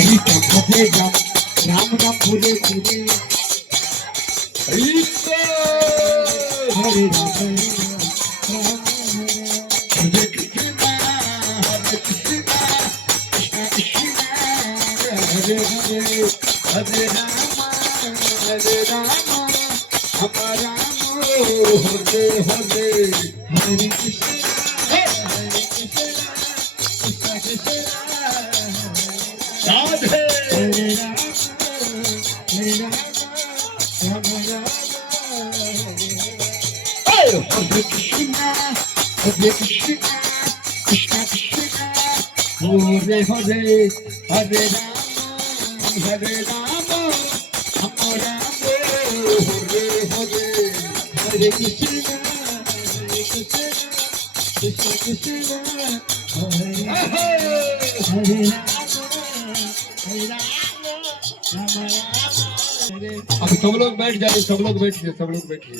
हरि राधे राम राम राम पूरे पूरे हरि हरे राम हरे कृष्णा कृष्णा कृष्णा हरे हरे हरे राम हमारा हरे हरे हरे कृष्णा कृष्णा कृष्णा राधे हरे राम राम राम हरे कृष्णा कृष्णा कृष्णा हरे हरे हरे राम हमारा हरे हरे हरे कृष्णा कृष्णा कृष्णा हरे हरे अब सब लोग बैठ जाइए, सब लोग बैठिए, सब लोग बैठिए।